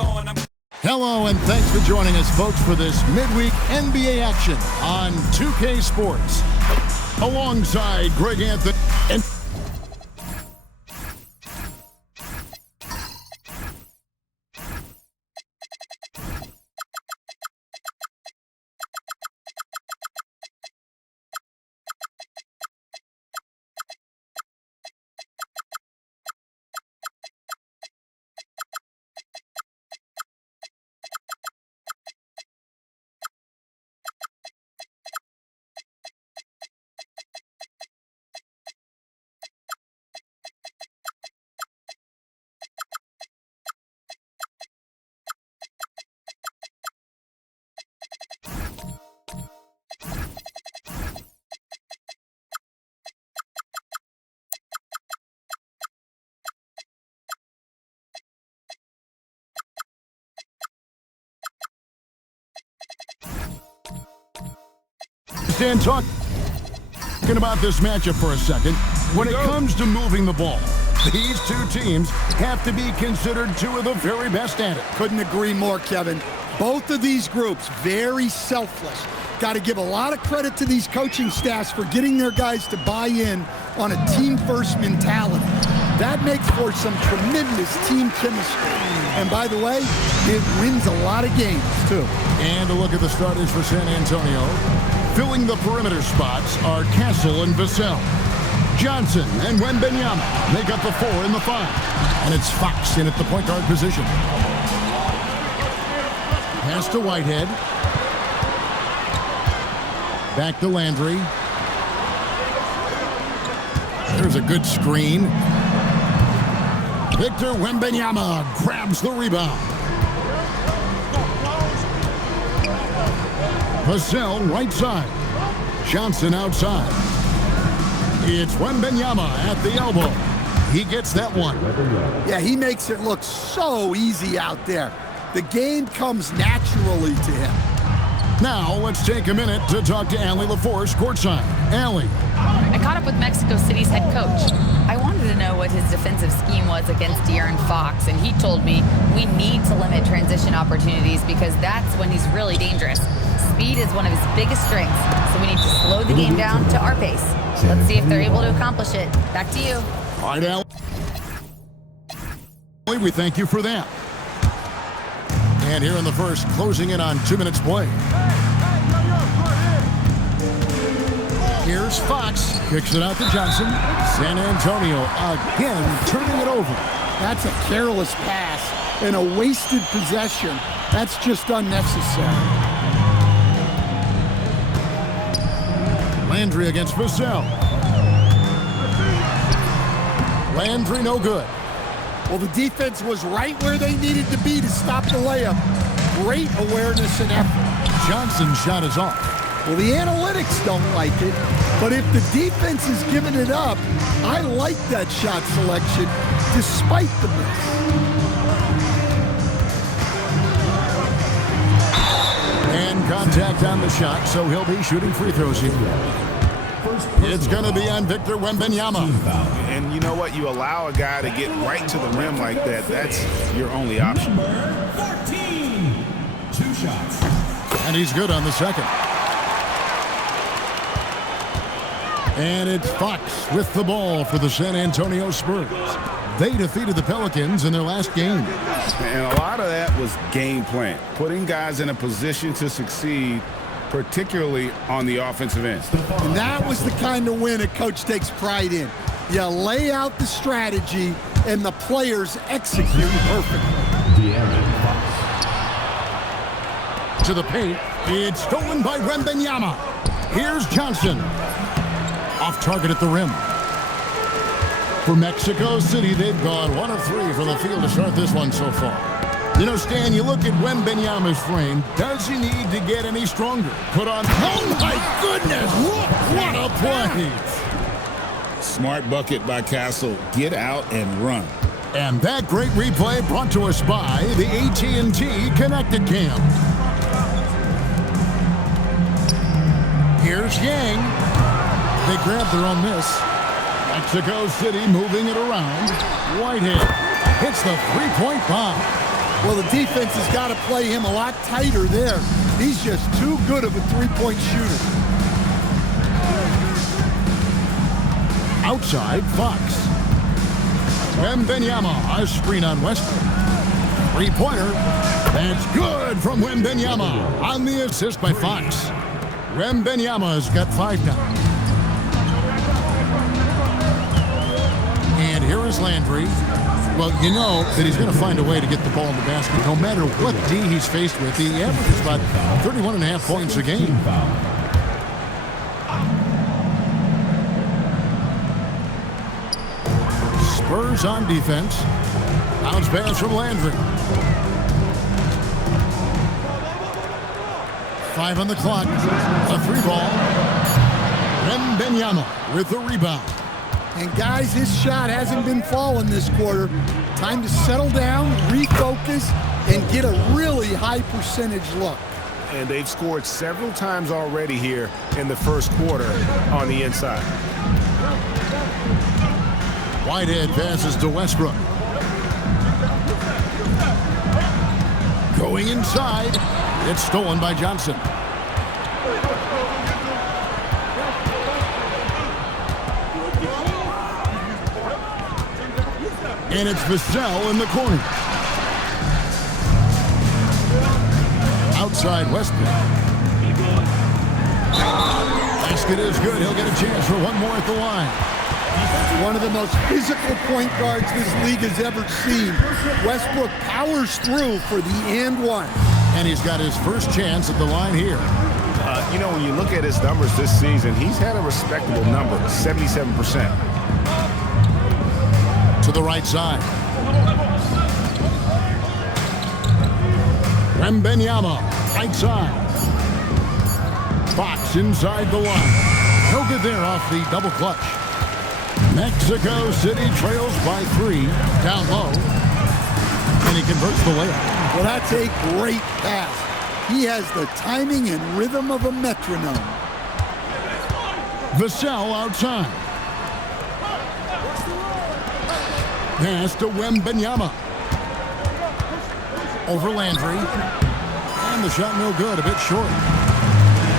Hello, and thanks for joining us, folks, for this midweek NBA action on 2K Sports. Alongside Greg Anthony and Dan, talking about this matchup for a second. When it comes to moving the ball, these two teams have to be considered two of the very best at it. Couldn't agree more, Kevin. Both of these groups, very selfless. Got to give a lot of credit to these coaching staffs for getting their guys to buy in on a team-first mentality. That makes for some tremendous team chemistry. And by the way, it wins a lot of games, too. And a look at the starters for San Antonio. Filling the perimeter spots are Castle and Vassell. Johnson and Wembanyama make up the 4 and the 5. And it's Fox in at the point guard position. Pass to Whitehead. Back to Landry. There's a good screen. Victor Wembanyama grabs the rebound. Vassell right side. Johnson outside. It's Wembanyama at the elbow. He gets that one. Yeah, he makes it look so easy out there. The game comes naturally to him. Now, let's take a minute to talk to Allie LaForce courtside. Allie. I caught up with Mexico City's head coach. I wanted to know what his defensive scheme was against De'Aaron Fox, and he told me we need to limit transition opportunities because that's when he's really dangerous. Speed is one of his biggest strengths, so we need to slow the game down to our pace. Let's see if they're able to accomplish it. Back to you. All right, Allie. We thank you for that. And here in the first, closing in on 2 minutes play. Here's Fox, kicks it out to Johnson. San Antonio again turning it over. That's a careless pass and a wasted possession. That's just unnecessary. Landry against Vassell. Landry no good. Well, the defense was right where they needed to be to stop the layup. Great awareness and effort. Johnson's shot is off. Well, the analytics don't like it, but if the defense is giving it up, I like that shot selection despite the miss. And contact on the shot, so he'll be shooting free throws here. It's going to be on Victor Wembanyama. And you know what? You allow a guy to get right to the rim like that. That's your only option. 14. 2 shots. And he's good on the second. And it's Fox with the ball for the San Antonio Spurs. They defeated the Pelicans in their last game. And a lot of that was game plan, putting guys in a position to succeed, particularly on the offensive end. And that was the kind of win a coach takes pride in. You lay out the strategy, and the players execute perfectly. To the paint, it's stolen by Wembanyama. Here's Johnson. Off target at the rim. For Mexico City, they've gone 1 of 3 from the field to start this one so far. You know, Stan, you look at Wembanyama's frame. Does he need to get any stronger? Put on... Oh, my goodness! What a play! Smart bucket by Castle. Get out and run. And that great replay brought to us by the AT&T Connected Cam. Here's Yang. They grabbed their own miss. Mexico City moving it around. Whitehead hits the three-point bomb. Well, the defense has got to play him a lot tighter there. He's just too good of a three-point shooter. Outside, Fox. Wembanyama, a screen on Westbrook. Three-pointer. That's good from Wembanyama on the assist by Fox. Wembanyama's got 5 now. And here is Landry. Well, you know that he's going to find a way to get the ball in the basket no matter what D he's faced with. He averages about 31.5 points a game. Spurs on defense. Bounce pass from Landry. 5 on the clock. A 3 ball. Wembanyama with the rebound. And guys, his shot hasn't been falling this quarter. Time to settle down, refocus, and get a really high percentage look. And they've scored several times already here in the first quarter on the inside. Whitehead passes to Westbrook. Going inside. It's stolen by Johnson. And it's Vassell in the corner. Outside Westbrook. Basket is good. He'll get a chance for one more at the line. One of the most physical point guards this league has ever seen. Westbrook powers through for the and one. And he's got his first chance at the line here. You know, when you look at his numbers this season, he's had a respectable number, 77%. To the right side. Wembanyama, right side. Fox inside the line. No good there off the double clutch. Mexico City trails by 3, down low. And he converts the layup. Well, that's a great pass. He has the timing and rhythm of a metronome. Vassell outside. Pass to Wembanyama. Over Landry. And the shot no good, a bit short.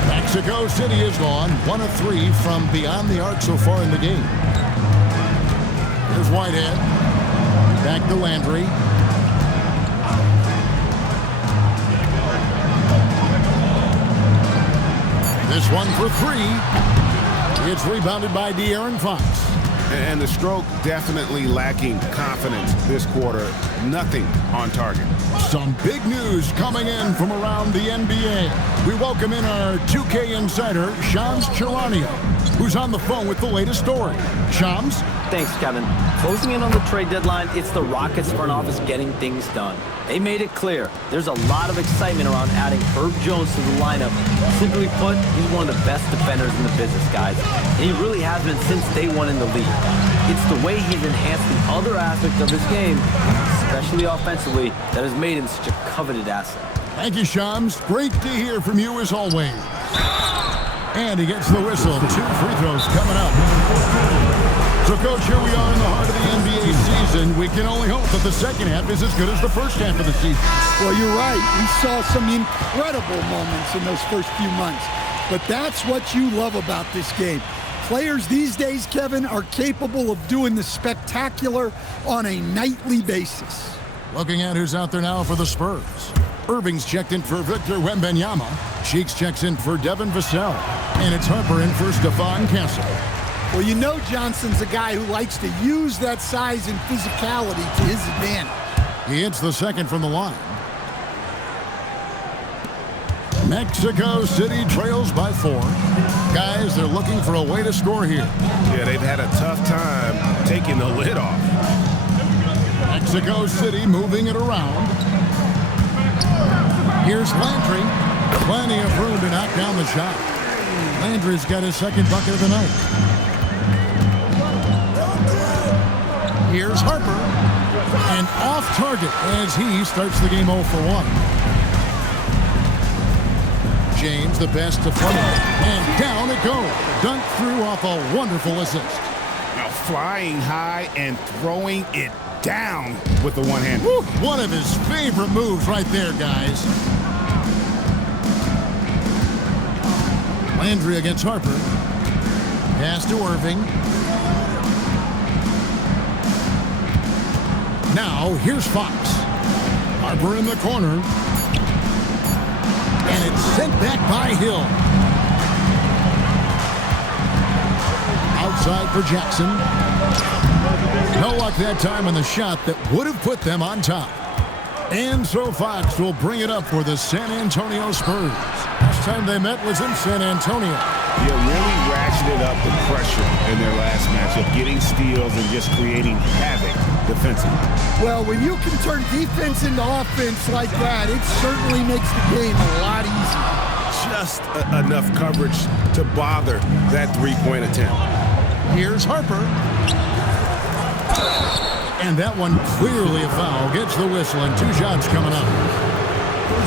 Mexico City is gone. 1 of 3 from beyond the arc so far in the game. Here's Whitehead. Back to Landry. This one for 3. It's rebounded by De'Aaron Fox. And the stroke definitely lacking confidence this quarter. Nothing on target. Some big news coming in from around the NBA. We welcome in our 2K insider, Shams Charania, who's on the phone with the latest story. Shams? Thanks, Kevin. Closing in on the trade deadline, it's the Rockets front office getting things done. They made it clear there's a lot of excitement around adding Herb Jones to the lineup. Simply put, he's one of the best defenders in the business, guys. And he really has been since day one in the league. It's the way he's enhanced the other aspects of his game, especially offensively, that has made him such a coveted asset. Thank you, Shams. Great to hear from you as always. And he gets the whistle. 2 free throws coming up. So, Coach, here we are in the heart of the NBA season. We can only hope that the second half is as good as the first half of the season. Well, you're right. We saw some incredible moments in those first few months. But that's what you love about this game. Players these days, Kevin, are capable of doing the spectacular on a nightly basis. Looking at who's out there now for the Spurs. Irving's checked in for Victor Wembanyama. Cheeks checks in for Devin Vassell. And it's Harper in for Stephon Castle. Well, you know Johnson's a guy who likes to use that size and physicality to his advantage. He hits the second from the line. Mexico City trails by 4. Guys, they're looking for a way to score here. Yeah, they've had a tough time taking the lid off. Mexico City moving it around. Here's Landry. Plenty of room to knock down the shot. Landry's got his second bucket of the night. Here's Harper. And off target as he starts the game 0 for 1. James, the pass to Fleming. And down it goes. Dunked through off a wonderful assist. Now flying high and throwing it down with the one hand. One of his favorite moves right there, guys. Landry against Harper. Pass to Irving. Now, here's Fox. Harper in the corner. And it's sent back by Hill. Outside for Jackson. No luck that time on the shot that would have put them on top. And so Fox will bring it up for the San Antonio Spurs. Last time they met was in San Antonio. Yeah, really ratcheted up the pressure in their last matchup, getting steals and just creating havoc defensively. Well, when you can turn defense into offense like that, it certainly makes the game a lot easier. Just enough coverage to bother that three-point attempt. Here's Harper. And that one clearly a foul. Gets the whistle and 2 shots coming up.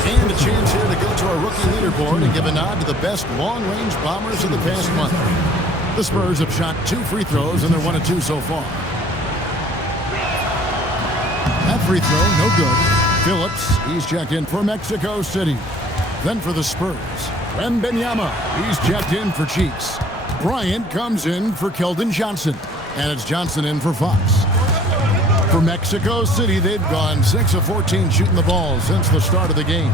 And a chance here to go to our rookie leaderboard and give a nod to the best long-range bombers of the past month. The Spurs have shot 2 free throws, and they're 1 of 2 so far. That free throw, no good. Phillips, he's checked in for Mexico City. Then for the Spurs, Wembanyama, he's checked in for Cheeks. Bryant comes in for Keldon Johnson. And it's Johnson in for Fox. For Mexico City, they've gone 6 of 14 shooting the ball since the start of the game.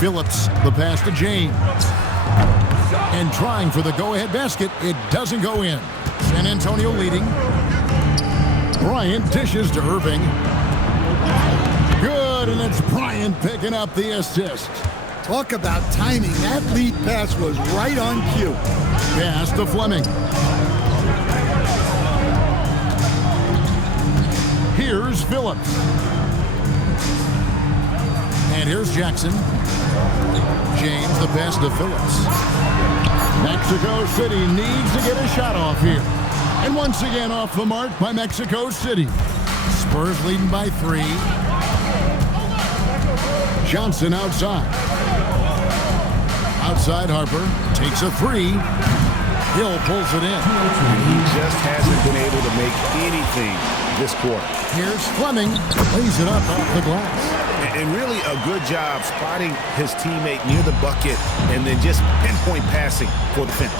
Phillips, the pass to James. And trying for the go-ahead basket, it doesn't go in. San Antonio leading. Bryant dishes to Irving. Good, and it's Bryant picking up the assist. Talk about timing. That lead pass was right on cue. Pass to Fleming. Here's Phillips. And here's Jackson. James, the pass to Phillips. Mexico City needs to get a shot off here. And once again off the mark by Mexico City. Spurs leading by 3. Johnson outside. Outside Harper. Takes a 3. Hill pulls it in. He just hasn't been able to make anything this quarter. Here's Fleming. Lays it up off the glass. And really a good job spotting his teammate near the bucket and then just pinpoint passing for the finish.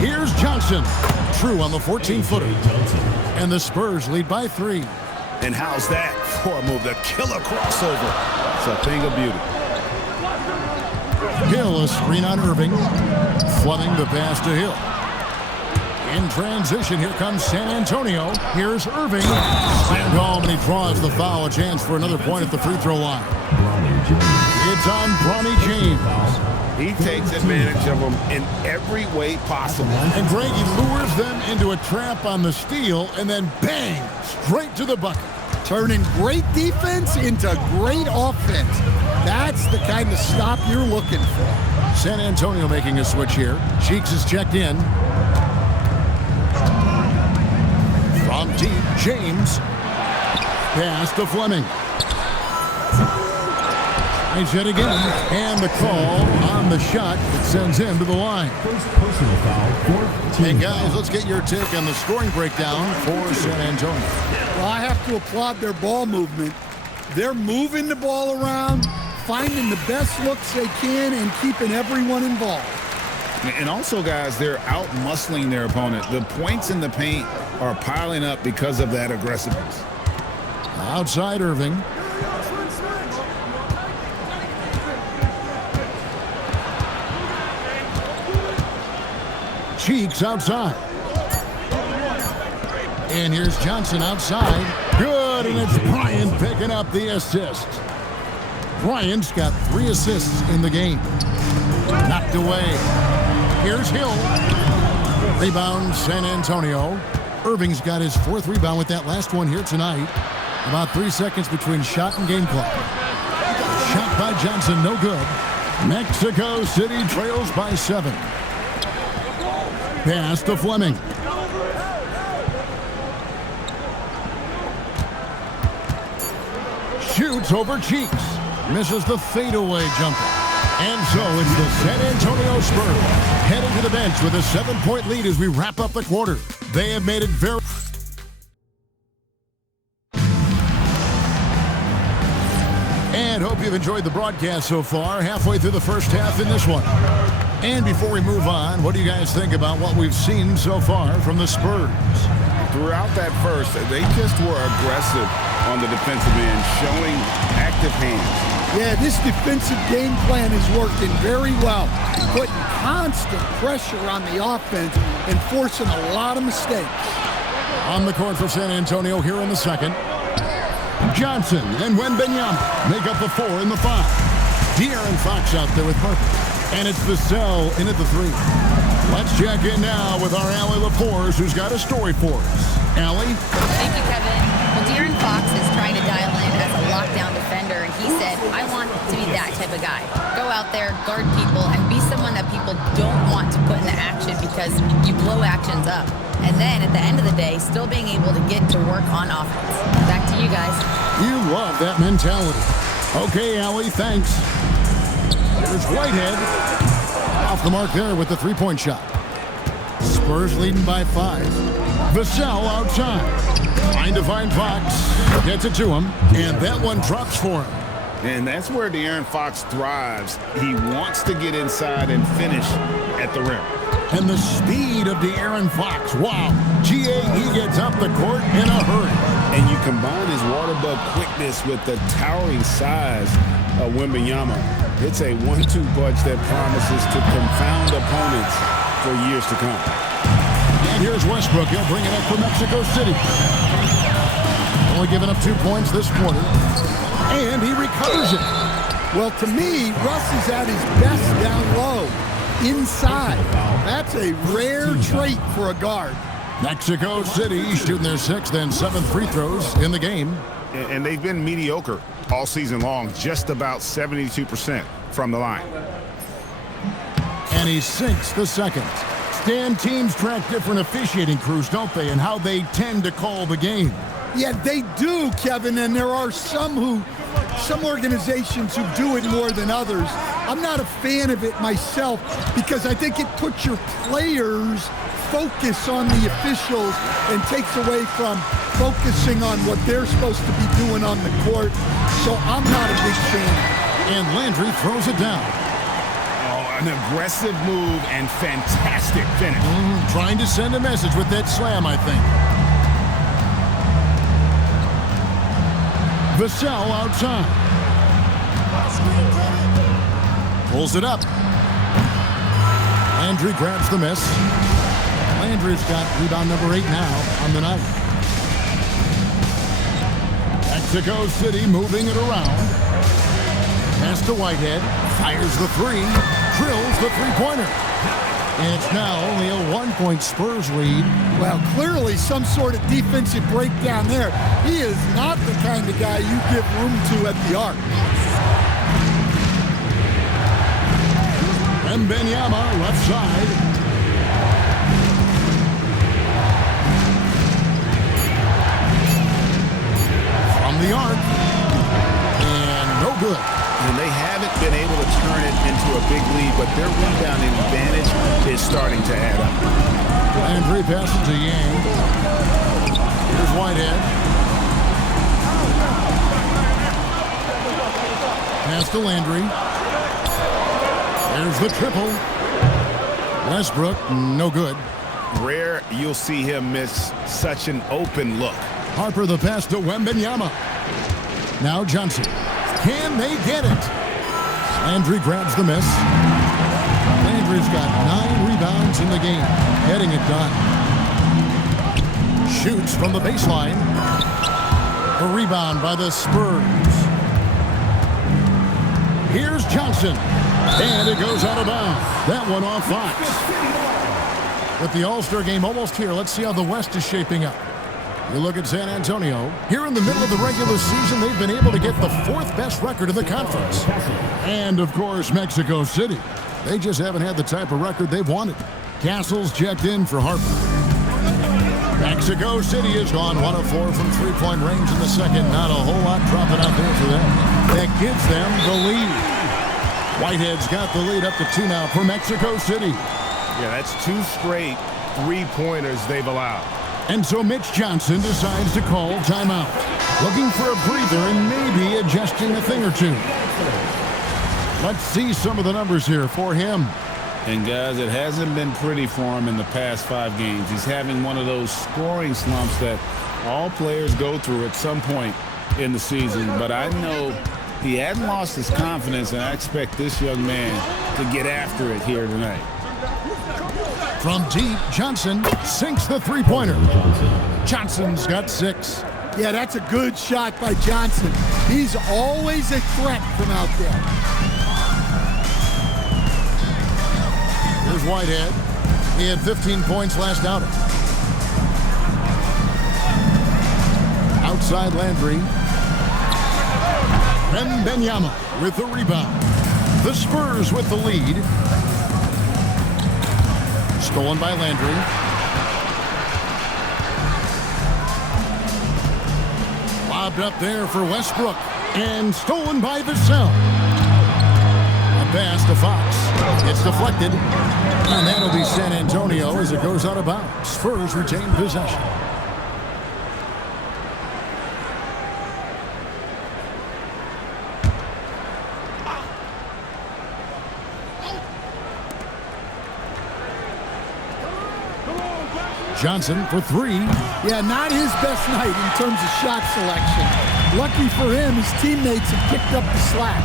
Here's Johnson. True on the 14-footer. And the Spurs lead by 3. And how's that for a move? The killer crossover. It's a thing of beauty. Hill, a screen on Irving. Fleming the pass to Hill. In transition, here comes San Antonio. Here's Irving. Slammed home, and he draws the foul. A chance for another point at the free throw line. It's on Bronny James. He takes advantage of them in every way possible. And Greg, he lures them into a trap on the steal, and then bang, straight to the bucket. Turning great defense into great offense. That's the kind of stop you're looking for. San Antonio making a switch here. Cheeks is checked in. From deep, James. Pass to Fleming. Nice hit again. And the call on the shot that sends him to the line. First personal foul for Hey guys, let's get your take on the scoring breakdown for San Antonio. Well, I have to applaud their ball movement. They're moving the ball around, finding the best looks they can, and keeping everyone involved. And also, guys, they're out-muscling their opponent. The points in the paint are piling up because of that aggressiveness. Outside Irving. Cheeks outside. And here's Johnson outside. Good, and it's Bryant picking up the assist. Bryant's got 3 assists in the game. Knocked away. Here's Hill. Rebound, San Antonio. Irving's got his 4th rebound with that last one here tonight. About 3 seconds between shot and game clock. Shot by Johnson, no good. Mexico City trails by 7. Pass to Fleming. Shoots over Cheeks. Misses the fadeaway jumper. And so it's the San Antonio Spurs heading to the bench with a 7-point lead as we wrap up the quarter. They have made it very And hope you've enjoyed the broadcast so far, halfway through the first half in this one. And before we move on, what do you guys think about what we've seen so far from the Spurs? Throughout that first, they just were aggressive on the defensive end, showing active hands. Yeah, this defensive game plan is working very well, putting constant pressure on the offense and forcing a lot of mistakes. On the court for San Antonio here in the second. Johnson and Wembanyama make up the 4 and the 5. De'Aaron Fox out there with Harper. And it's Vassell in at the 3. Let's check in now with our Allie LaForce, who's got a story for us. Allie? Thank you, Kevin. Well, De'Aaron Fox is trying to dial in as a lockdown defender, and he said, I want to be that type of guy. Go out there, guard people, and be someone that people don't want to put in the action because you blow actions up. And then at the end of the day, still being able to get to work on offense. Back to you guys. You love that mentality. Okay, Allie, thanks. There's Whitehead. Off the mark there with the three-point shot. Spurs leading by 5. Vassell outside. Trying to find Fox. Gets it to him. And that one drops for him. And that's where De'Aaron Fox thrives. He wants to get inside and finish at the rim. And the speed of De'Aaron Fox. Wow. He gets up the court in a hurry. And you combine his water bug quickness with the towering size of Wembanyama. It's a 1-2 punch that promises to confound opponents for years to come. And here's Westbrook. He'll bring it up for Mexico City. Only giving up 2 points this quarter. And he recovers it. Well, to me, Russ is at his best down low, inside. That's a rare trait for a guard. Mexico City shooting their 6th and 7th free throws in the game. And they've been mediocre all season long, just about 72% from the line. And he sinks the second. Stan, teams track different officiating crews, don't they, and how they tend to call the game. Yeah, they do, Kevin, and there are some organizations who do it more than others. I'm not a fan of it myself because I think it puts your players' focus on the officials and takes away from focusing on what they're supposed to be doing on the court. So I'm not a big fan. And Landry throws it down. Oh, an aggressive move and fantastic finish. Trying to send a message with that slam, I think. Vassell outside. Pulls it up. Landry grabs the miss. Landry's got rebound number 8 now on the night. Mexico City moving it around. Pass to Whitehead. Fires the 3. Drills the three-pointer. And it's now only a 1-point Spurs lead. Well, clearly some sort of defensive breakdown there. He is not the kind of guy you give room to at the arc. Wembanyama left side. From the arc. And no good. And they haven't been able to turn it into a big lead, but their rebounding advantage is starting to add up. Landry passes to Yang. Here's Whitehead. Pass to Landry. There's the triple. Westbrook, no good. Rare you'll see him miss such an open look. Harper the pass to Wembanyama. Now Johnson. Can they get it? Landry grabs the miss. Landry's got 9 rebounds in the game. Getting it done. Shoots from the baseline. A rebound by the Spurs. Here's Johnson. And it goes out of bounds. That one off Fox. With the All-Star game almost here, let's see how the West is shaping up. You look at San Antonio. Here in the middle of the regular season, they've been able to get the 4th best record in the conference. And, of course, Mexico City. They just haven't had the type of record they've wanted. Castle's checked in for Harper. Mexico City has gone 1 of 4 from three-point range in the second. Not a whole lot dropping out there for them. That gives them the lead. Whitehead's got the lead up to 2 now for Mexico City. Yeah, that's 2 straight three-pointers they've allowed. And so Mitch Johnson decides to call timeout. Looking for a breather and maybe adjusting a thing or two. Let's see some of the numbers here for him. And guys, it hasn't been pretty for him in the past 5 games. He's having one of those scoring slumps that all players go through at some point in the season. But I know he hasn't lost his confidence, and I expect this young man to get after it here tonight. From deep, Johnson sinks the three-pointer. Johnson's got 6. Yeah, that's a good shot by Johnson. He's always a threat from out there. Here's Whitehead. He had 15 points last outing. Outside Landry. Wembanyama with the rebound. The Spurs with the lead. Stolen by Landry. Lobbed up there for Westbrook. And stolen by Vassell. A pass to Fox. It's deflected. And that'll be San Antonio as it goes out of bounds. Spurs retain possession. Johnson for 3. Yeah, not his best night in terms of shot selection. Lucky for him, his teammates have picked up the slack.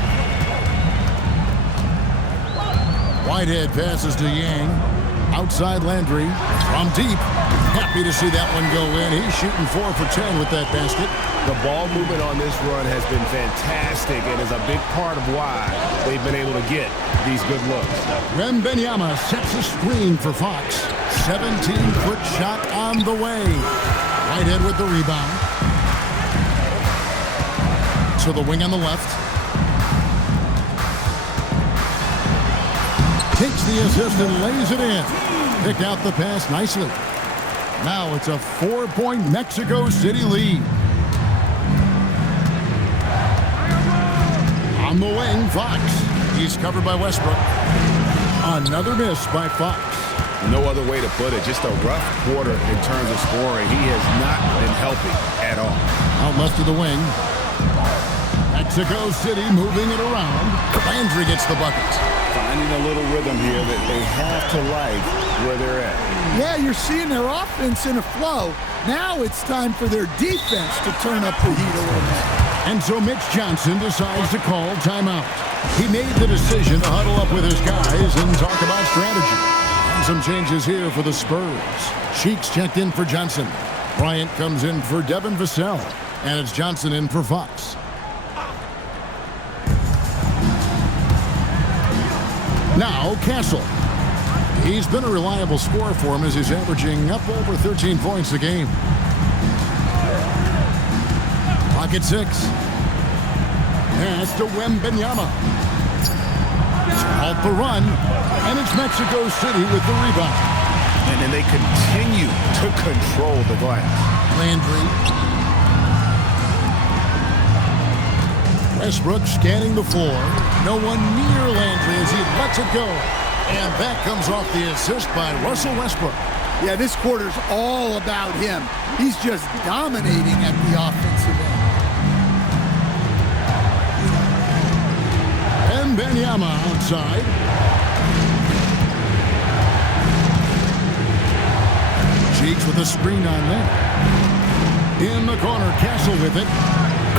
Whitehead passes to Yang. Outside Landry. From deep. Happy to see that one go in. He's shooting 4 for 10 with that basket. The ball movement on this run has been fantastic and is a big part of why they've been able to get these good looks. Wembanyama sets a screen for Fox. 17-foot shot on the way. Whitehead with the rebound. To the wing on the left. Takes the assist and lays it in. Pick out the pass nicely. Now it's a 4-point Mexico City lead. On the wing, Fox. He's covered by Westbrook. Another miss by Fox. No other way to put it. Just a rough quarter in terms of scoring. He has not been helping at all. Out left to the wing. Mexico City moving it around. Landry gets the bucket. Finding a little rhythm here that they have to like where they're at. Yeah, you're seeing their offense in a flow. Now it's time for their defense to turn up the heat a little bit. And so Mitch Johnson decides to call timeout. He made the decision to huddle up with his guys and talk about strategy. And some changes here for the Spurs. Sheik's checked in for Johnson. Bryant comes in for Devin Vassell. And it's Johnson in for Fox. Now Castle. He's been a reliable scorer for him as he's averaging up over 13 points a game. Pocket 6. Pass to Wembanyama. Out the run. And it's Mexico City with the rebound. And then they continue to control the glass. Landry. Westbrook scanning the floor. No one near Landry as he lets it go. And that comes off the assist by Russell Westbrook. Yeah, this quarter's all about him. He's just dominating at the offensive end. Wembanyama outside. Cheeks with a screen on there. In the corner, Castle with it.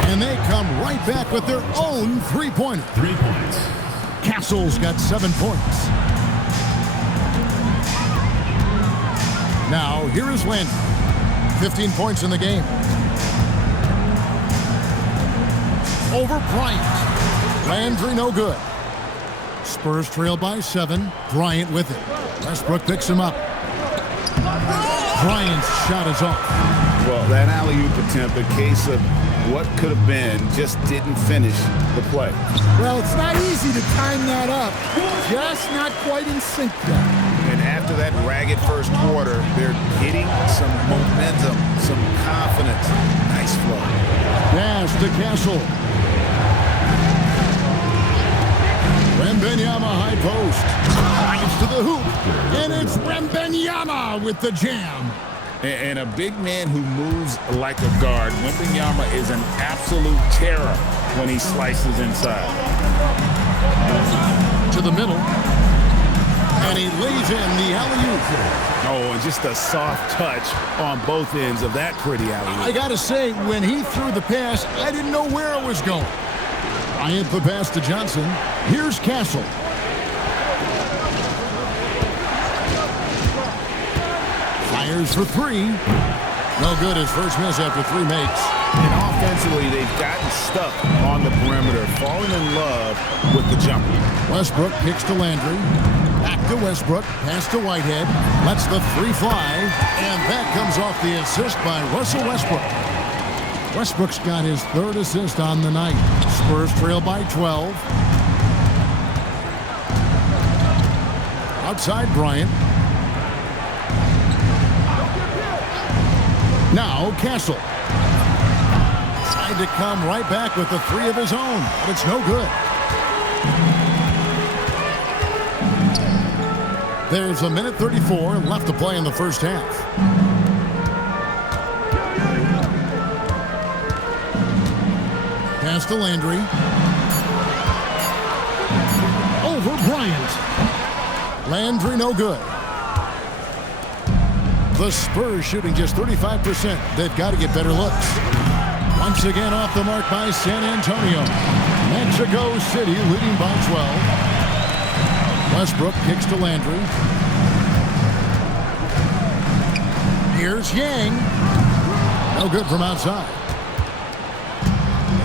And they come right back with their own three-pointer. 3 points. Castle's got 7 points. Now, here is Landry. 15 points in the game. Over Bryant. Landry no good. Spurs trail by 7. Bryant with it. Westbrook picks him up. Bryant's shot is off. Well, that alley-oop attempt, a case of what could have been, just didn't finish the play. Well, it's not easy to time that up. Just not quite in sync yet. And after that ragged first quarter, they're getting some momentum, some confidence. Nice flow. Pass to Castle. Wembanyama high post. Drives to the hoop. And it's Wembanyama with the jam. And a big man who moves like a guard. Wembanyama is an absolute terror when he slices inside. To the middle. And he lays in the alley-oop. Oh, and just a soft touch on both ends of that pretty alley-oop. I got to say, when he threw the pass, I didn't know where it was going. I hit the pass to Johnson. Here's Castle. Fires for three. No good. His first miss after 3 makes. And offensively, they've gotten stuck on the perimeter, falling in love with the jumper. Westbrook kicks to Landry. Back to Westbrook. Pass to Whitehead. Lets the 3 fly. And that comes off the assist by Russell Westbrook. Westbrook's got his 3rd assist on the night. Spurs trail by 12. Outside Bryant. Now Castle. Tried to come right back with the 3 of his own, but it's no good. There's a minute 34 left to play in the first half. Pass to Landry. Over Bryant. Landry no good. The Spurs shooting just 35%. They've got to get better looks. Once again off the mark by San Antonio. Mexico City leading by 12. Westbrook kicks to Landry. Here's Yang. No good from outside.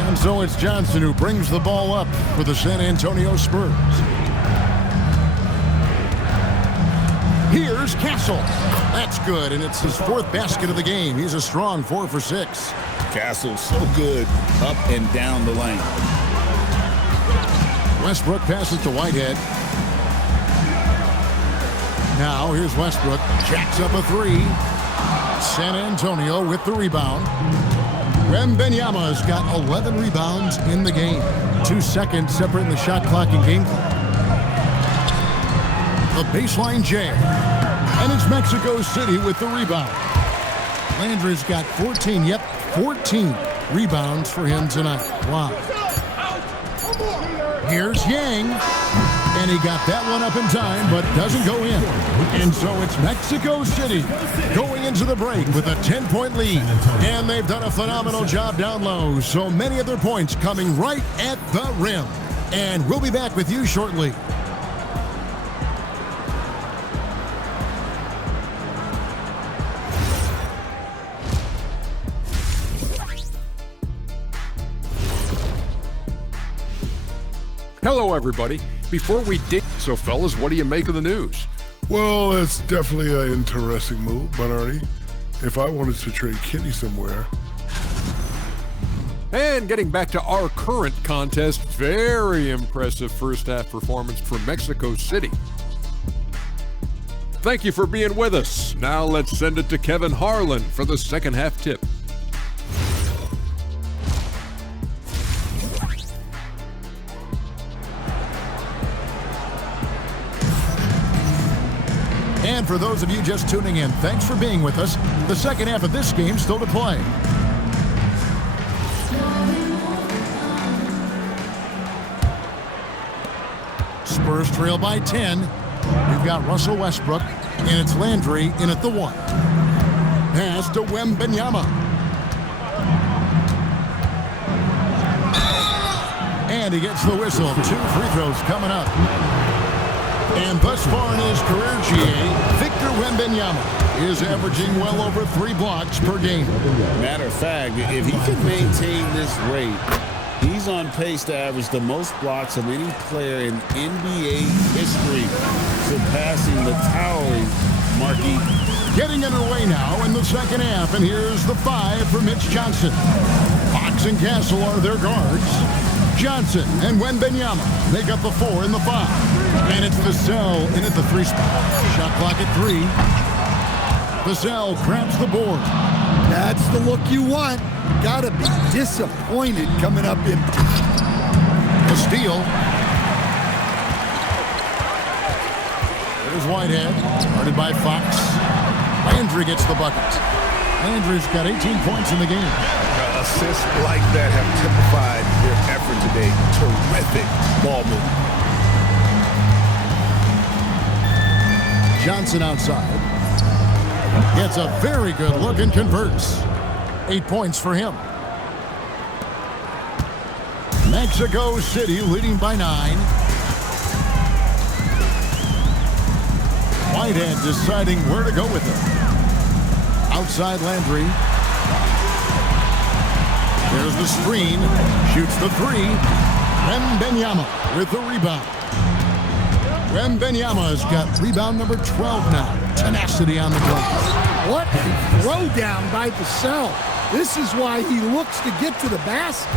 And so it's Johnson who brings the ball up for the San Antonio Spurs. Here's Castle. That's good, and it's his 4th basket of the game. He's a strong 4 for 6. Castle's so good up and down the lane. Westbrook passes to Whitehead. Now here's Westbrook. Jacks up a 3. San Antonio with the rebound. Wembanyama's got 11 rebounds in the game. 2 seconds separating the shot clock and game clock. The baseline jam. And it's Mexico City with the rebound. Landry's got 14, 14 rebounds for him tonight. Wow. Here's Yang. And he got that one up in time, but doesn't go in. And so it's Mexico City going into the break with a 10-point lead. And they've done a phenomenal job down low. So many of their points coming right at the rim. And we'll be back with you shortly. Hello, everybody. Before we dig, so fellas, what do you make of the news? Well, it's definitely an interesting move, but Arnie, if I wanted to trade Kenny somewhere. And getting back to our current contest, very impressive first half performance for Mexico City. Thank you for being with us. Now let's send it to Kevin Harlan for the second half tip. And for those of you just tuning in, thanks for being with us. The second half of this game still to play. Spurs trail by 10. We've got Russell Westbrook, and it's Landry in at the 1. Pass to Wembanyama. And he gets the whistle. 2 free throws coming up. And thus far in his career, GA, Victor Wembanyama is averaging well over 3 blocks per game. Matter of fact, if he can maintain this rate, he's on pace to average the most blocks of any player in NBA history, surpassing the towering Markey. Getting underway now in the second half, and here's the 5 for Mitch Johnson. Fox and Castle are their guards. Johnson and Wembanyama make up the 4 and the 5. And it's Vassell in at the 3 spot. Shot clock at 3. Vassell grabs the board. That's the look you want. Gotta be disappointed coming up in. A steal. There's Whitehead, guarded by Fox. Landry gets the bucket. Landry's got 18 points in the game. Assists like that have typified their effort today. Terrific ball movement. Johnson outside. Gets a very good look and converts. 8 points for him. Mexico City leading by 9. Whitehead deciding where to go with it. Outside Landry. There's the screen. Shoots the 3. Wembanyama with the rebound. Wembanyama has got rebound number 12 now. Tenacity on the glass. What a throwdown by Vassell. This is why he looks to get to the basket.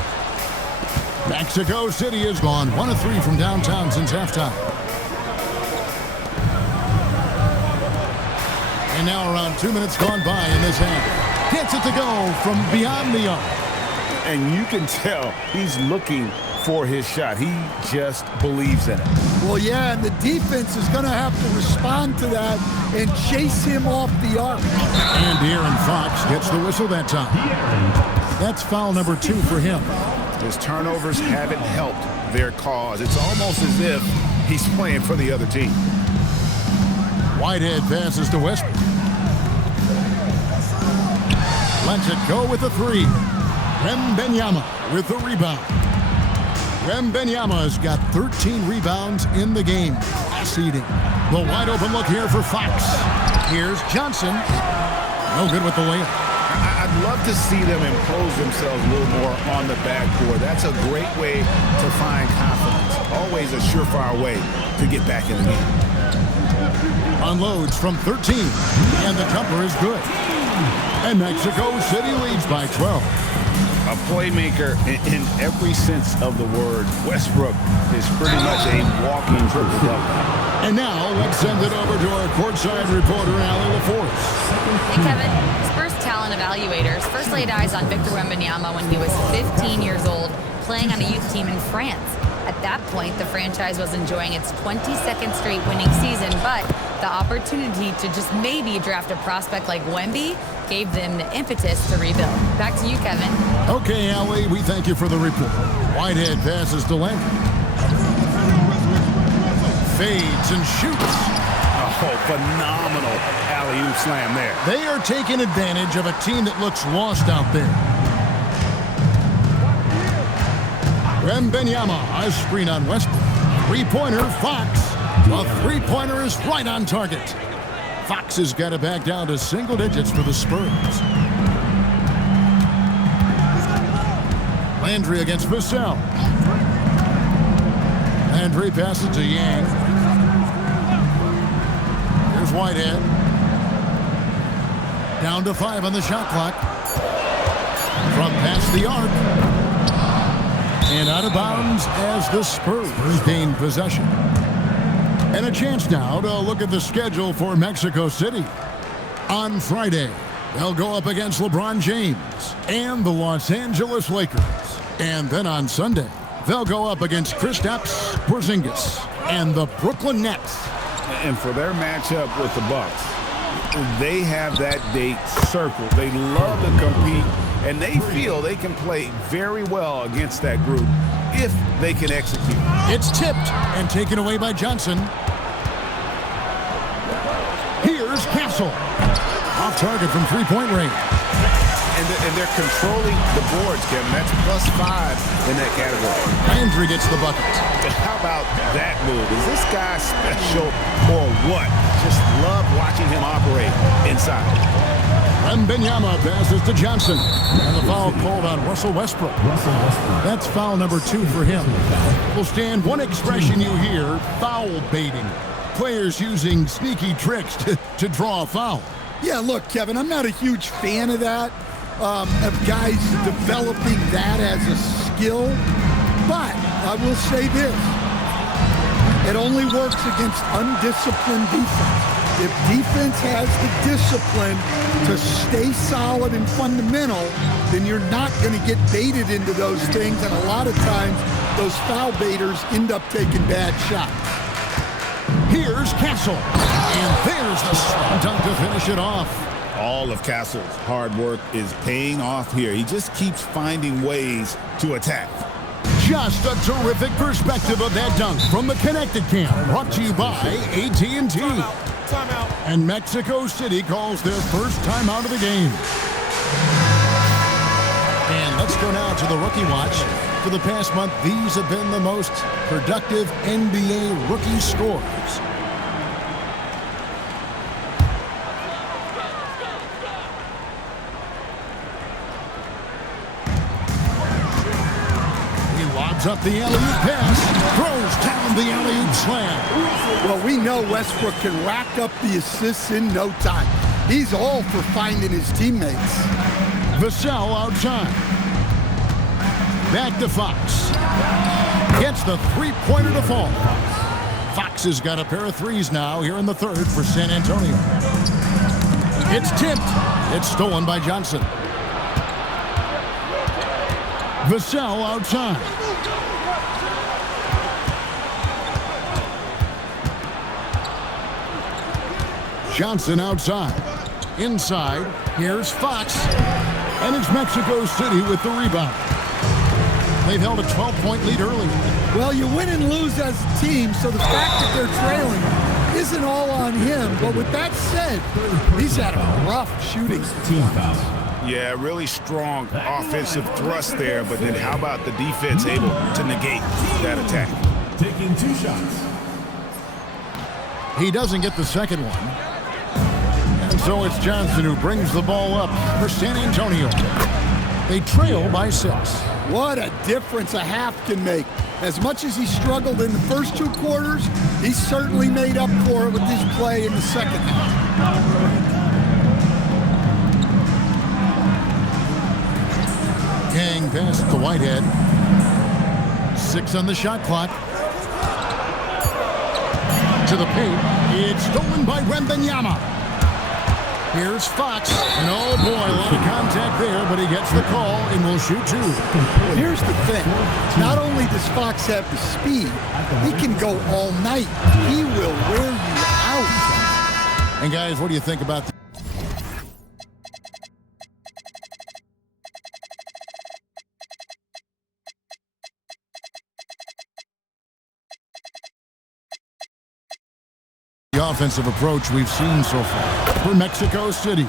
Mexico City has gone 1 of 3 from downtown since halftime. And now around 2 minutes gone by in this half. Gets it to go from beyond the arc. And you can tell he's looking for his shot. He just believes in it. Well, yeah, and the defense is going to have to respond to that and chase him off the arc. And De'Aaron Fox gets the whistle that time. That's foul number 2 for him. His turnovers haven't helped their cause. It's almost as if he's playing for the other team. Whitehead passes to Westbrook. Lets it go with the 3. Wembanyama with the rebound. Wembanyama has got 13 rebounds in the game. Class-eating. The wide open look here for Fox. Here's Johnson. No good with the layup. I'd love to see them impose themselves a little more on the backboard. That's a great way to find confidence. Always a surefire way to get back in the game. Unloads from 13. And the jumper is good. And Mexico City leads by 12. A playmaker in every sense of the word. Westbrook is pretty much a walking triple-double. And now let's send it over to our courtside reporter, Allie LaForce. Hey, Kevin. Spurs talent evaluators first laid eyes on Victor Wembanyama when he was 15 years old, playing on a youth team in France. At that point, the franchise was enjoying its 22nd straight winning season, but the opportunity to just maybe draft a prospect like Wemby gave them the impetus to rebuild. Back to you, Kevin. Okay, Allie, we thank you for the report. Whitehead passes to Landry. Fades and shoots. Oh, phenomenal alley-oop slam there. They are taking advantage of a team that looks lost out there. Wembanyama, a screen on Westbrook. Three-pointer, Fox. The three-pointer is right on target. Fox has got it back down to single digits for the Spurs. Landry against Vassell. Landry passes to Yang. Here's Whitehead. Down to 5 on the shot clock. From past the arc. And out of bounds as the Spurs gain possession. And a chance now to look at the schedule for Mexico City. On Friday, they'll go up against LeBron James and the Los Angeles Lakers. And then on Sunday, they'll go up against Kristaps Porzingis and the Brooklyn Nets. And for their matchup with the Bucks, they have that date circled. They love to compete, and they feel they can play very well against that group if they can execute. It's tipped and taken away by Johnson. Here's Castle. Off target from three-point range. And they're controlling the boards, Kevin. That's +5 in that category. Landry gets the bucket. How about that move? Is this guy special or what? Just love watching him operate inside. Wembanyama passes to Johnson. And the foul called on Russell Westbrook. That's foul number 2 for him. Well, Stan, one expression you hear, foul baiting. Players using sneaky tricks to draw a foul. Yeah, look, Kevin, I'm not a huge fan of that, of guys developing that as a skill. But I will say this. It only works against undisciplined defense. If defense has the discipline to stay solid and fundamental, then you're not going to get baited into those things. And a lot of times, those foul baiters end up taking bad shots. Here's Castle. And there's the slam dunk to finish it off. All of Castle's hard work is paying off here. He just keeps finding ways to attack. Just a terrific perspective of that dunk from the Connected Camp, brought to you by AT&T. Timeout. And Mexico City calls their first timeout of the game. And let's go now to the Rookie Watch. For the past month, these have been the most productive NBA rookie scorers. Up the alley-oop pass, throws down the alley-oop slam. Well, we know Westbrook can rack up the assists in no time. He's all for finding his teammates. Vassell outside. Back to Fox. Gets the three-pointer to fall. Fox has got a pair of threes now here in the third for San Antonio. It's tipped. It's stolen by Johnson. Vassell outside. Johnson outside. Inside, here's Fox. And it's Mexico City with the rebound. They've held a 12-point lead early. Well, you win and lose as a team, so the fact that they're trailing isn't all on him. But with that said, he's had a rough shooting. Team foul. Yeah, really strong offensive thrust there, but then how about the defense able to negate that attack? Taking 2 shots. He doesn't get the second one. And so it's Johnson who brings the ball up for San Antonio. They trail by 6. What a difference a half can make. As much as he struggled in the first 2 quarters, he certainly made up for it with his play in the second half. Gang pass to Whitehead. 6 on the shot clock. To the paint. It's stolen by Wembanyama. Here's Fox. And oh boy, a lot of contact there, but he gets the call and will shoot 2. Here's the thing. Not only does Fox have the speed, he can go all night. He will wear you out. And guys, what do you think about the offensive approach we've seen so far for Mexico City?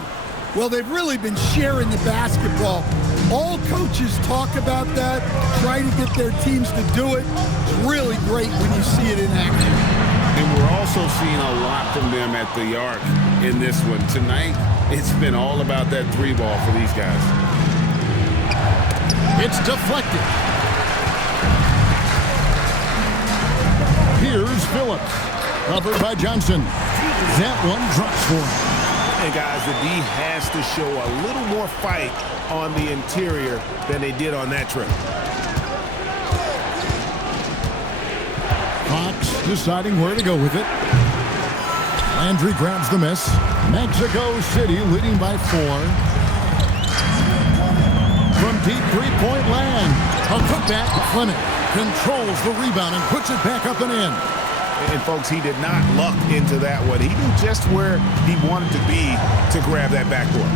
Well, they've really been sharing the basketball. All coaches talk about that, try to get their teams to do it. It's really great when you see it in action. And we're also seeing a lot from them at the arc in this one. Tonight, it's been all about that 3 ball for these guys. It's deflected. Here's Phillips. Covered by Johnson. That one drops for him. And guys, the D has to show a little more fight on the interior than they did on that trip. Fox deciding where to go with it. Landry grabs the miss. Mexico City leading by 4. From deep three-point land. A putback. Fleming controls the rebound and puts it back up and in. And folks, he did not luck into that one. He knew just where he wanted to be to grab that backboard.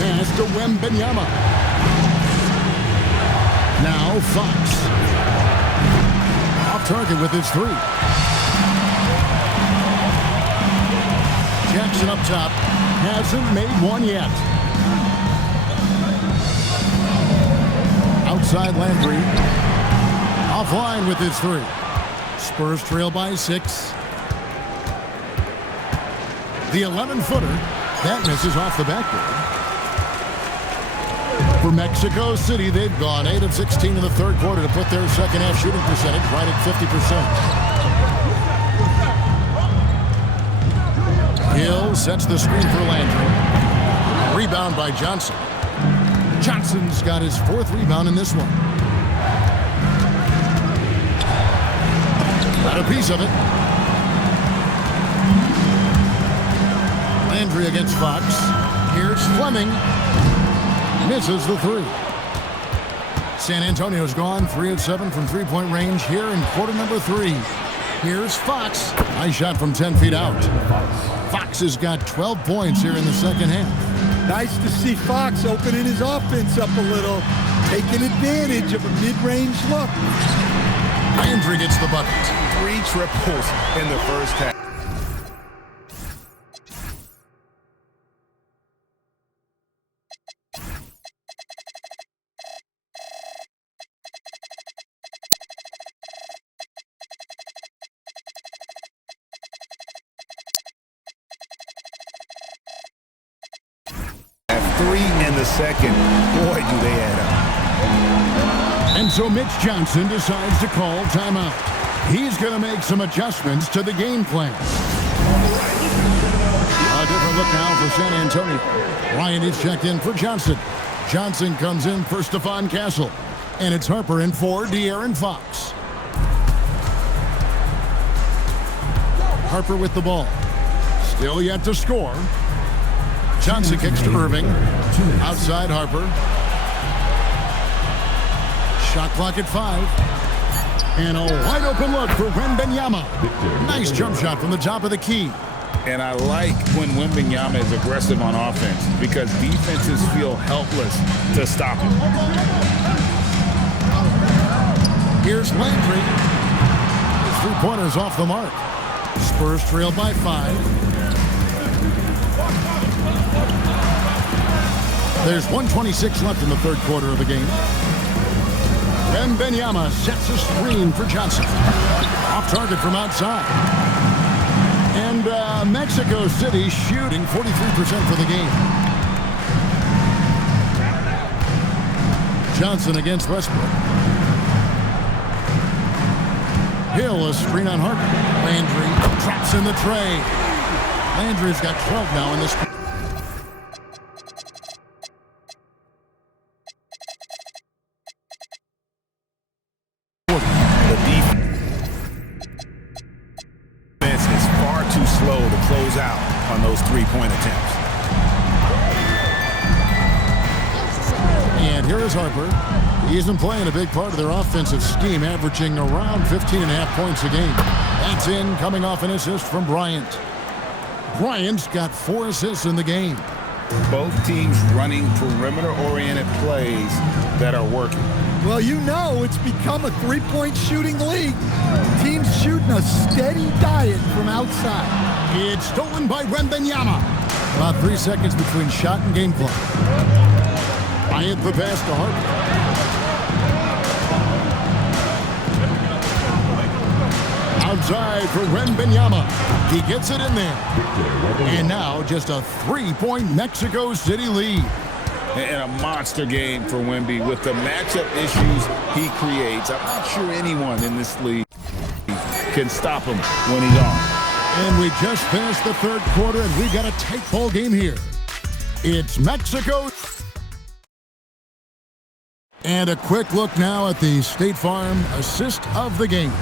Pass to Wembanyama. Now Fox. Off target with his 3. Jackson up top. Hasn't made one yet. Outside Landry. Offline with his 3. Spurs trail by 6. The 11-footer. That misses off the backboard. For Mexico City, they've gone 8 of 16 in the third quarter to put their second half shooting percentage right at 50%. Hill sets the screen for Landry. Rebound by Johnson. Johnson's got his 4th rebound in this one. Got a piece of it. Landry against Fox. Here's Fleming. Misses the 3. San Antonio's gone 3 of 7 from three-point range here in quarter number 3. Here's Fox. Nice shot from 10 feet out. Fox has got 12 points here in the second half. Nice to see Fox opening his offense up a little, taking advantage of a mid-range look. Landry gets the bucket. 3 triples in the first half. In the second. Boy, do they add up. And so Mitch Johnson decides to call timeout. He's going to make some adjustments to the game plan. A different look now for San Antonio. Ryan is checked in for Johnson. Johnson comes in for Stephon Castle. And it's Harper in for De'Aaron Fox. Harper with the ball. Still yet to score. Johnson kicks to Irving. Outside Harper. Shot clock at 5. And a wide open look for Wembanyama. Nice jump shot from the top of the key. And I like when Wembanyama is aggressive on offense because defenses feel helpless to stop him. Here's Landry. His three-pointers off the mark. Spurs trail by 5. There's 1:26 left in the third quarter of the game. Wembanyama sets a screen for Johnson. Off target from outside. And Mexico City shooting 43% for the game. Johnson against Westbrook. Hill, a screen on Harper. Landry traps in the tray. Landry's got 12 now in this. Slow to close out on those three-point attempts. And here is Harper. He's been playing a big part of their offensive scheme, averaging around 15.5 points a game. That's in, coming off an assist from Bryant. Bryant's got 4 assists in the game. Both teams running perimeter-oriented plays that are working. Well, you know it's become a three-point shooting league. Teams shooting a steady diet from outside. It's stolen by Wembanyama. About 3 seconds between shot and game clock. Bryant the pass to Harper. Outside for Wembanyama. He gets it in there. And now just a 3-point Mexico City lead. And a monster game for Wemby with the matchup issues he creates. I'm not sure anyone in this league can stop him when he's on. And we just finished the third quarter, and we got a tight ball game here. It's Mexico. And a quick look now at the State Farm assist of the game.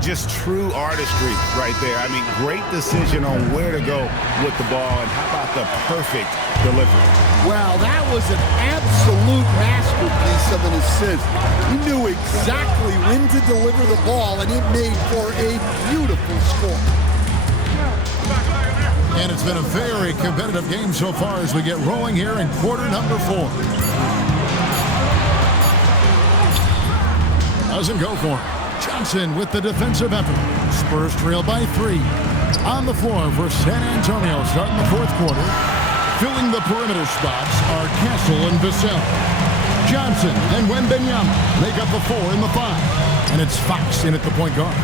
Just true artistry right there. I mean, great decision on where to go with the ball, and how about the perfect delivery? Well, that was an absolute masterpiece of an assist. He knew exactly when to deliver the ball, and it made for a beautiful score. And it's been a very competitive game so far as we get rolling here in quarter number 4. Doesn't go for it. Johnson with the defensive effort. Spurs trail by 3. On the floor for San Antonio starting the fourth quarter. Filling the perimeter spots are Castle and Vassell. Johnson and Wembanyama make up the 4 and the 5. And it's Fox in at the point guard.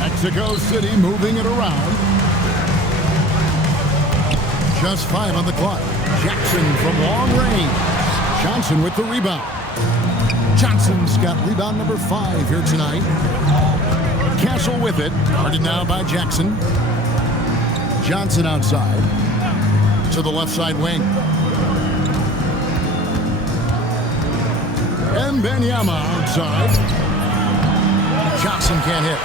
Mexico City moving it around. Just 5 on the clock. Jackson from long range. Johnson with the rebound. Johnson's got rebound number 5 here tonight. Castle with it. Guarded now by Jackson. Johnson outside. To the left side wing. Wembanyama outside. Johnson can't hit.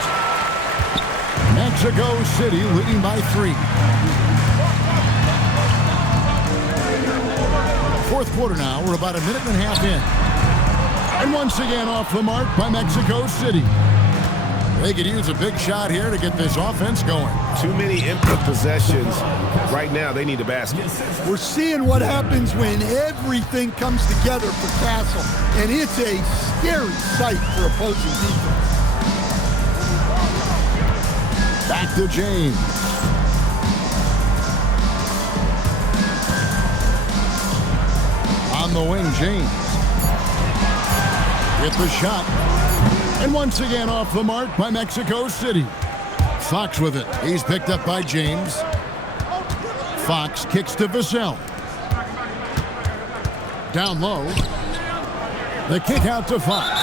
Mexico City leading by 3. fourth quarter now. We're about a minute and a half in. And once again off the mark by Mexico City. They could use a big shot here to get this offense going. Too many empty possessions. Right now, they need a basket. We're seeing what happens when everything comes together for Castle, and it's a scary sight for opposing defense. Back to James. On the wing, James. With the shot. And once again off the mark by Mexico City. Fox with it. He's picked up by James. Fox kicks to Vassell. Down low. The kick out to Fox.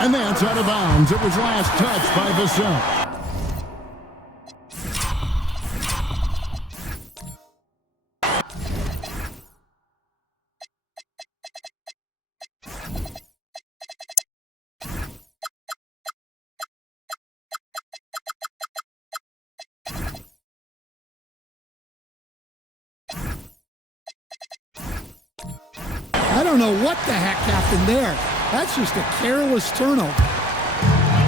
And that's out of bounds. It was last touched by Vassell. I don't know what the heck happened there. That's just a careless turnover.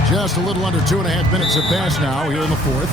Just a little under 2.5 minutes have passed now here in the fourth.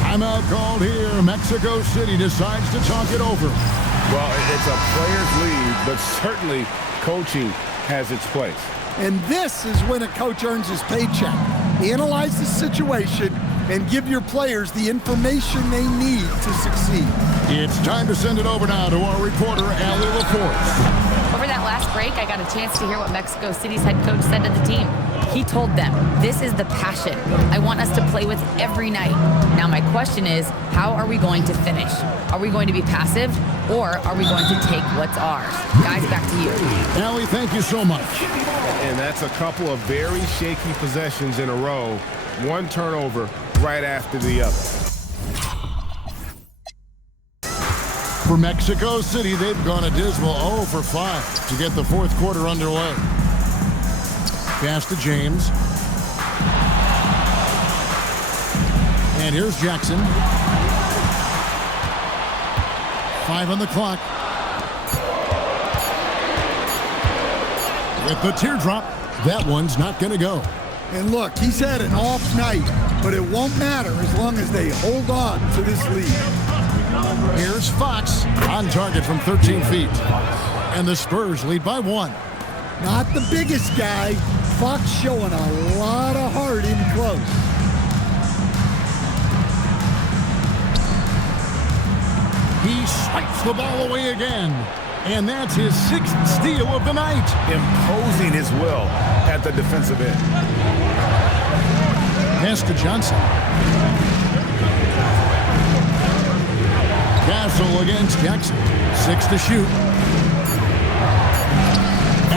Timeout called here. Mexico City decides to talk it over. Well, it's a player's lead, but certainly coaching has its place. And this is when a coach earns his paycheck. Analyze the situation and give your players the information they need to succeed. It's time to send it over now to our reporter, Allie LaForce. Over that last break, I got a chance to hear what Mexico City's head coach said to the team. He told them, this is the passion I want us to play with every night. Now my question is, how are we going to finish? Are we going to be passive, or are we going to take what's ours? Guys, back to you. Allie, thank you so much. And that's a couple of very shaky possessions in a row. One turnover right after the other. For Mexico City, they've gone a dismal 0 for 5 to get the fourth quarter underway. Pass to James. And here's Jackson. 5 on the clock. With the teardrop, that one's not going to go. And look, he's had an off night, but it won't matter as long as they hold on to this lead. Here's Fox on target from 13 feet. And the Spurs lead by 1. Not the biggest guy. Fox showing a lot of heart in close. He swipes the ball away again. And that's his 6th steal of the night. Imposing his will at the defensive end. Pass to Johnson. Castle against Jackson. 6 to shoot.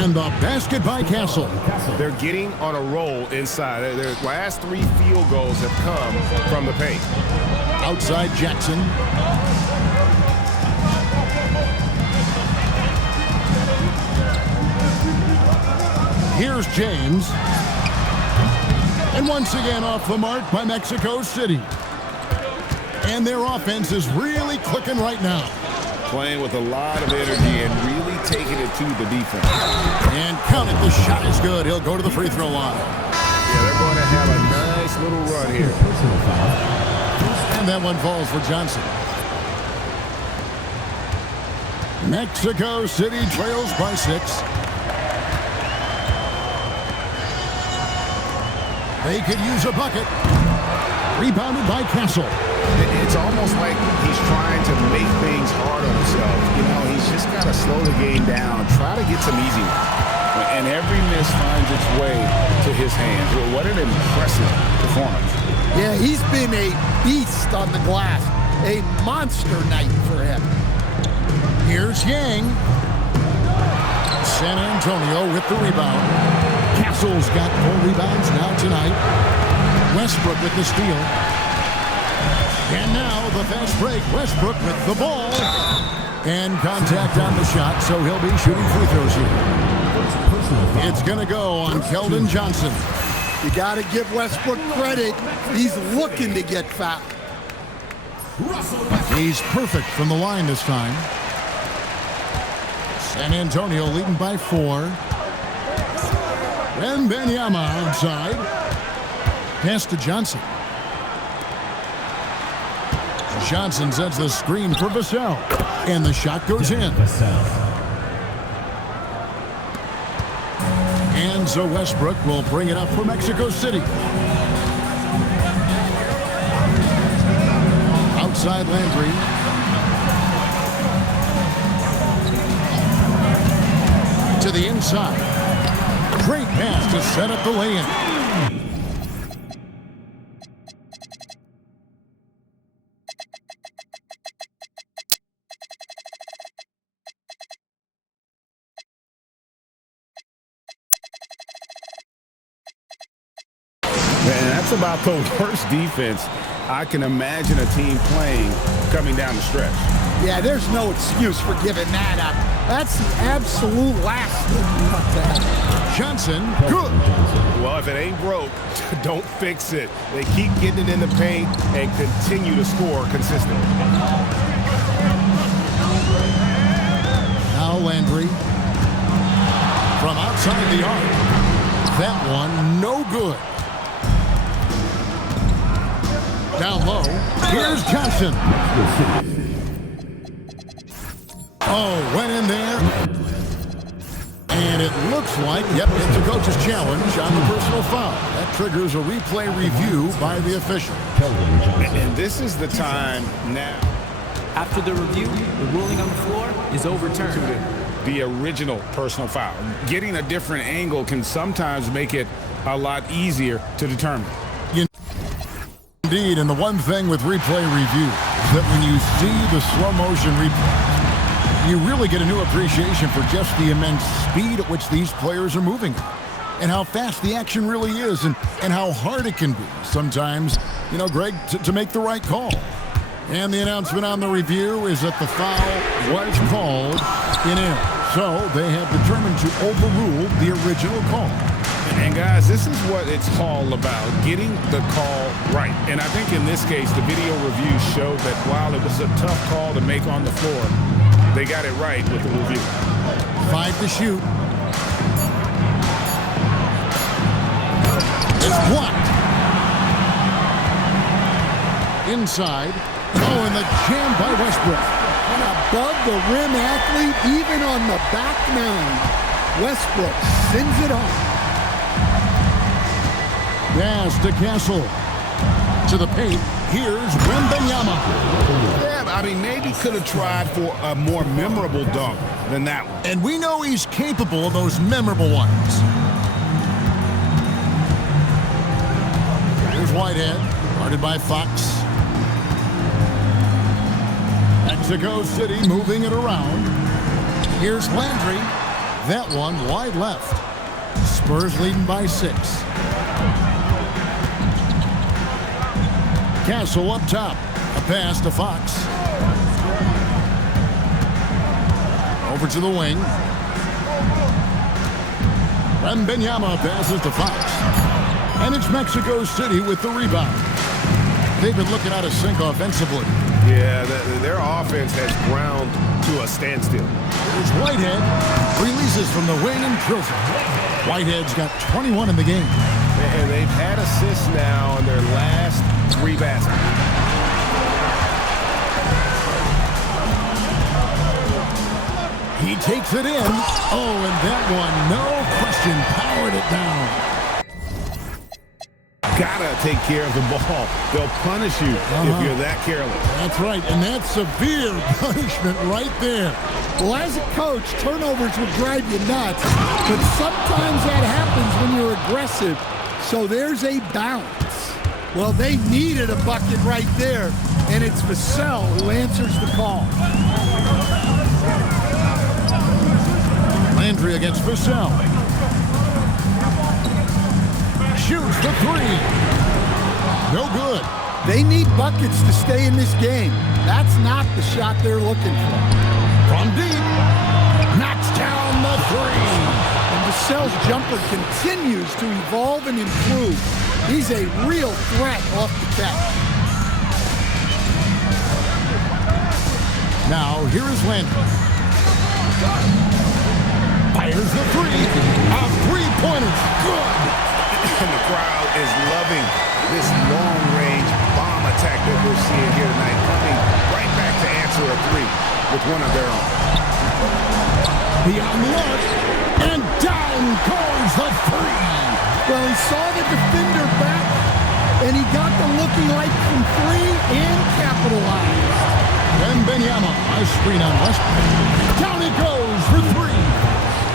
And the basket by Castle. They're getting on a roll inside. Their last 3 field goals have come from the paint. Outside Jackson. Here's James. And once again off the mark by Mexico City. And their offense is really clicking right now. Playing with a lot of energy and really taking it to the defense. And count it, the shot is good. He'll go to the free throw line. Yeah, they're going to have a nice little run here. And that one falls for Johnson. Mexico City trails by 6. They could use a bucket. Rebounded by Castle. It's almost like he's trying to make things hard on himself. You know, he's just got to slow the game down, try to get some easy ones. And every miss finds its way to his hands. Well, what an impressive performance. Yeah, he's been a beast on the glass. A monster night for him. Here's Yang. San Antonio with the rebound. Castle's got 4 rebounds now tonight. Westbrook with the steal. And now the fast break. Westbrook with the ball. And contact on the shot, so he'll be shooting free throws here. It's going to go on Keldon Johnson. You got to give Westbrook credit. He's looking to get fouled. He's perfect from the line this time. San Antonio leading by 4. Wembanyama outside. Pass to Johnson. Johnson sets the screen for Vassell. And the shot goes in. And so Westbrook will bring it up for Mexico City. Outside Landry. To the inside. Great pass to set up the lay-in. Man, that's about the worst defense I can imagine a team playing coming down the stretch. Yeah, there's no excuse for giving that up. That's the absolute last thing you want to have. Johnson, good. Well, if it ain't broke, don't fix it. They keep getting it in the paint and continue to score consistently. Now Landry. From outside the arc. That one, no good. Down low, here's Johnson. Oh, went in there. And it looks like, yep, it's a coach's challenge on the personal foul. That triggers a replay review by the official. And this is the time now. After the review, the ruling on the floor is overturned. The original personal foul. Getting a different angle can sometimes make it a lot easier to determine. Indeed, and the one thing with replay review is that when you see the slow motion replay, you really get a new appreciation for just the immense speed at which these players are moving and how fast the action really is and how hard it can be sometimes, you know, Greg, to make the right call. And the announcement on the review is that the foul was called in error. So they have determined to overrule the original call. And guys, this is what it's all about, getting the call right. And I think in this case, the video review showed that while it was a tough call to make on the floor, they got it right with the review. 5 to shoot. It's blocked. Inside. Oh, and the jam by Westbrook. An above-the-rim athlete, even on the back nine. Westbrook sends it on. Pass to Castle. To the paint. Here's Wembanyama. Yeah, I mean, maybe could have tried for a more memorable dunk than that one. And we know he's capable of those memorable ones. Here's Whitehead. Guarded by Fox. Mexico City moving it around. Here's Landry. That one wide left. Spurs leading by 6. Castle up top. A pass to Fox. Over to the wing. Wembanyama passes to Fox. And it's Mexico City with the rebound. They've been looking out of sync offensively. Yeah, their offense has ground to a standstill. Here's Whitehead. Releases from the wing and drills it. Whitehead's got 21 in the game. And they've had assists now on their last 3 baskets. He takes it in. Oh, and that one, no question, powered it down. Gotta take care of the ball. They'll punish you if you're that careless. That's right, and that's severe punishment right there. Well, as a coach, turnovers will drive you nuts, but sometimes that happens when you're aggressive. So there's a balance. Well, they needed a bucket right there, and it's Vassell who answers the call. Landry against Vassell. Shoots the 3. No good. They need buckets to stay in this game. That's not the shot they're looking for. From deep. Knocks down the 3. And Vassell's jumper continues to evolve and improve. He's a real threat off the catch. Now, here is Landry. Fires the three. A three-pointer. Good. And the crowd is loving this long-range bomb attack that we're seeing here tonight, coming right back to answer a three with one of their own. Beyond the arc, and down goes the three. Well, he saw the defender back, and he got the looking like from three and capitalized. Wembanyama, a screen on Westbrook. Down it goes for three.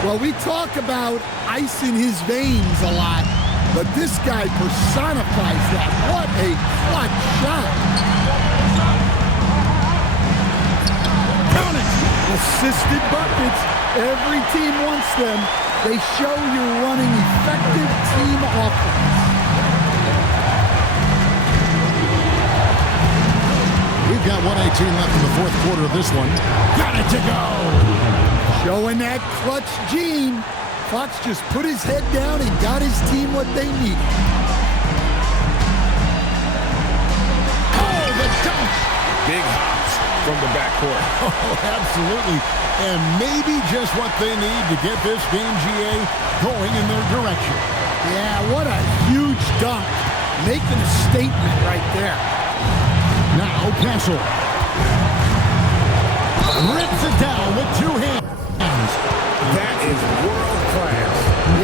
Well, we talk about ice in his veins a lot, but this guy personifies that. What a clutch shot. Count it. Assisted buckets. Every team wants them. They show you're running effective team offense. We've got 1:18 left in the fourth quarter of this one. Got it to go. Showing that clutch gene. Fox just put his head down and got his team what they need. Oh, the dunk. Big hops from the backcourt. Oh, absolutely. And maybe just what they need to get this game, GA, going in their direction. Yeah, what a huge dunk. Making a statement right there. Now Castle rips it down with two hands. That is world class.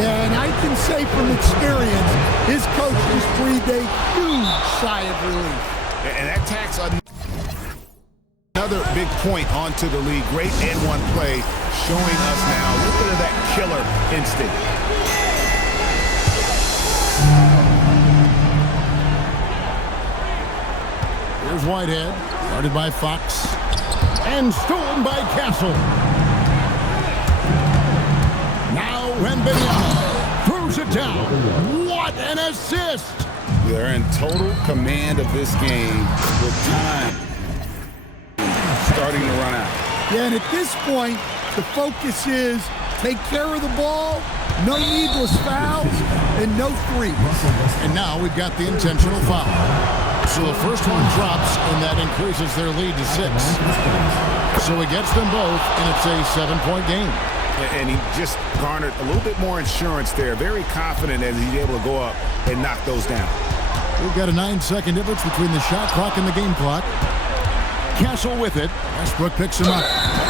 Yeah, and I can say from experience, his coach just breathed a huge sigh of relief. And that tacks another big point onto the league. Great N1 play showing us now a little bit of that killer instinct. Here's Whitehead, guarded by Fox, and stolen by Castle. Now Wembanyama throws it down. What an assist! They're in total command of this game with time starting to run out. Yeah, and at this point, the focus is take care of the ball, no needless fouls, and no threes. And now we've got the intentional foul. So the first one drops, and that increases their lead to 6. So he gets them both, and it's a 7-point game. And he just garnered a little bit more insurance there. Very confident as he's able to go up and knock those down. We've got a 9-second difference between the shot clock and the game clock. Castle with it. Westbrook picks him up.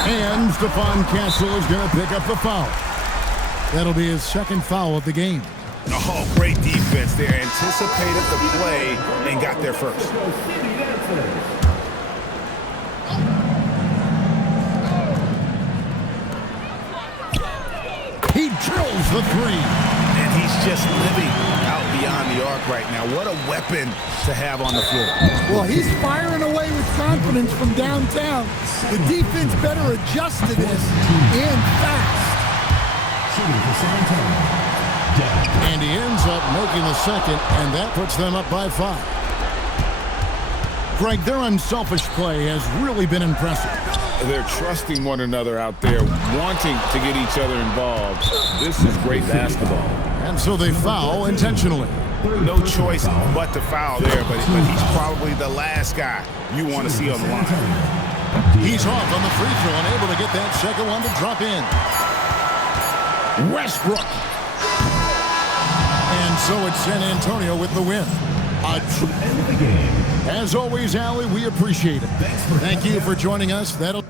And Stephon Castle is going to pick up the foul. That'll be his second foul of the game. Oh, great defense there. Anticipated the play and got there first. He drills the three. And he's just living out beyond the arc right now. What a weapon to have on the floor. Well, he's firing away with confidence from downtown. The defense better adjust to this and fast. And he ends up making the second, and that puts them up by 5. Greg, their unselfish play has really been impressive. They're trusting one another out there, wanting to get each other involved. This is great basketball. And so they foul intentionally. No choice but to foul there, but he's probably the last guy you want to see on the line. He's off on the free throw and able to get that second one to drop in. Westbrook. And so it's San Antonio with the win. As always, Allie, we appreciate it. Thank you for joining us. That'll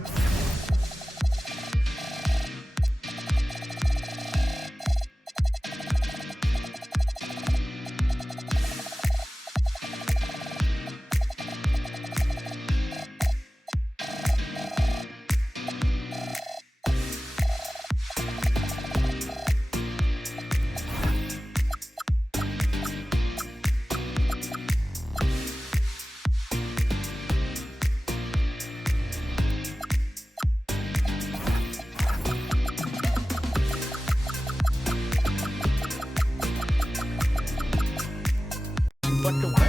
but the